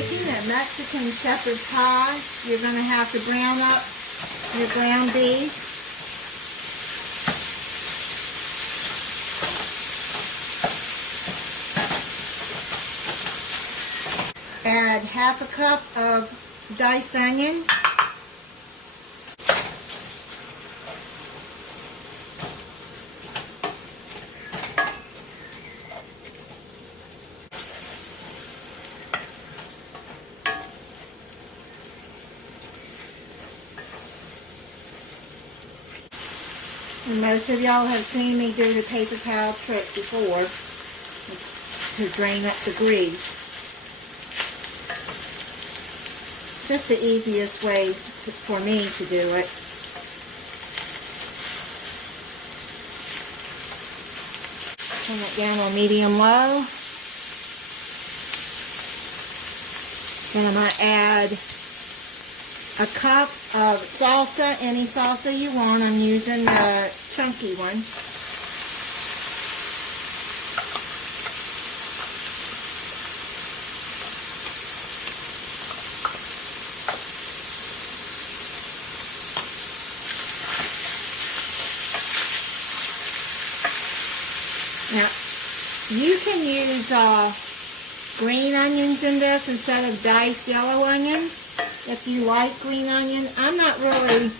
making a Mexican shepherd's pie, you're going to have to brown up your ground beef. Add half a cup of diced onion. And most of y'all have seen me do the paper towel trick before to drain up the grease. Just the easiest way for me to do it. Turn it down on medium-low. Then I'm going to add a cup of salsa, any salsa you want. I'm using the chunky one. Now, you can use green onions in this instead of diced yellow onions if you like green onion. I'm not really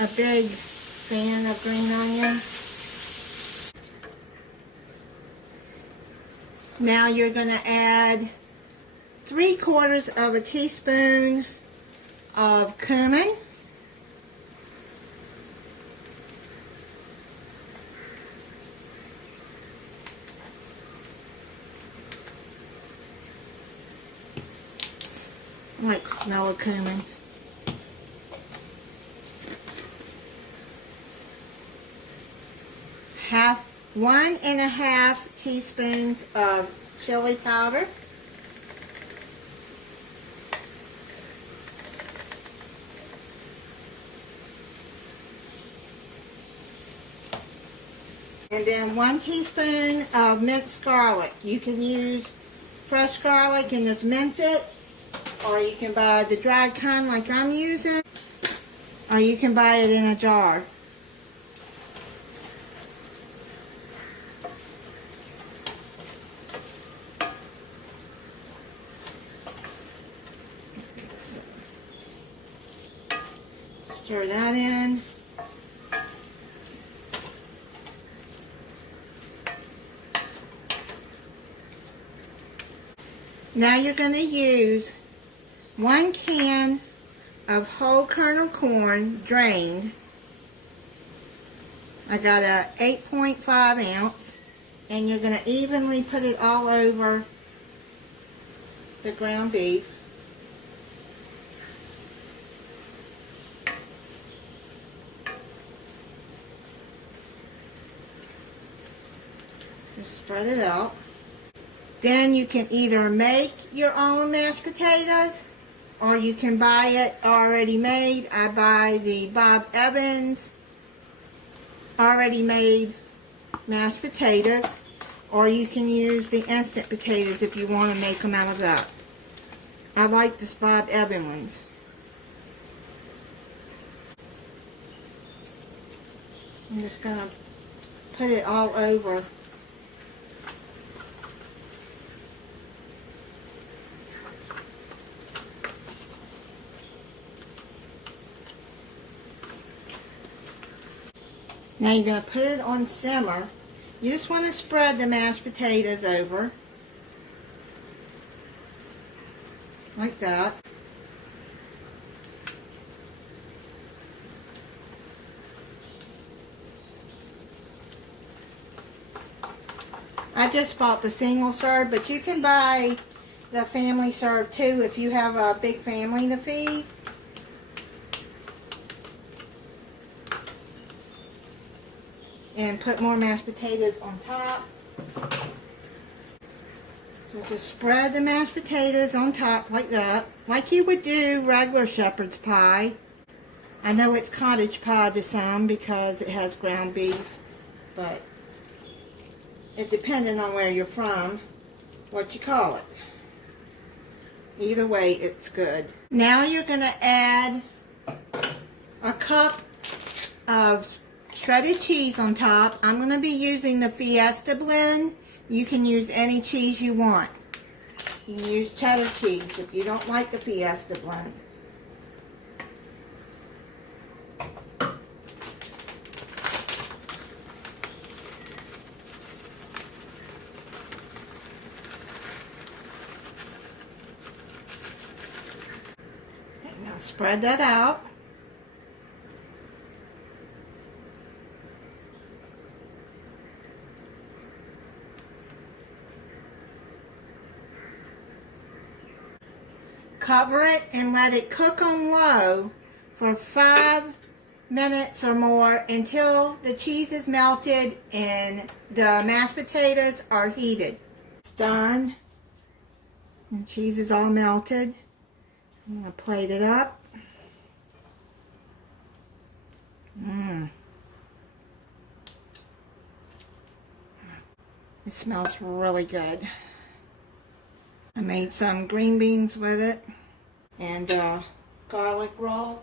a big fan of green onion. Now you're going to add 3/4 of a teaspoon of cumin. I like the smell of cumin. 1 1/2 teaspoons of chili powder. And then 1 teaspoon of minced garlic. You can use fresh garlic and just mince it, or you can buy the dried kind like I'm using, or you can buy it in a jar. Stir that in. Now you're going to use 1 can of whole kernel corn drained. I got a 8.5 ounce, and you're going to evenly put it all over the ground beef. Just spread it out. Then you can either make your own mashed potatoes, or you can buy it already made. I buy the Bob Evans already made mashed potatoes, or you can use the instant potatoes if you want to make them out of that. I like the Bob Evans ones. I'm just going to put it all over. Now you're going to put it on simmer. You just want to spread the mashed potatoes over. Like that. I just bought the single serve, but you can buy the family serve too if you have a big family to feed. And put more mashed potatoes on top. So just spread the mashed potatoes on top like that, like you would do regular shepherd's pie. I know it's cottage pie to some because it has ground beef, but it depending on where you're from, what you call it. Either way, it's good. Now you're going to add a cup of shredded cheese on top. I'm going to be using the Fiesta blend. You can use any cheese you want. You can use cheddar cheese if you don't like the Fiesta blend. Now spread that out. Cover it and let it cook on low for 5 minutes or more until the cheese is melted and the mashed potatoes are heated. It's done. The cheese is all melted. I'm going to plate it up. It smells really good. I made some green beans with it and garlic roll.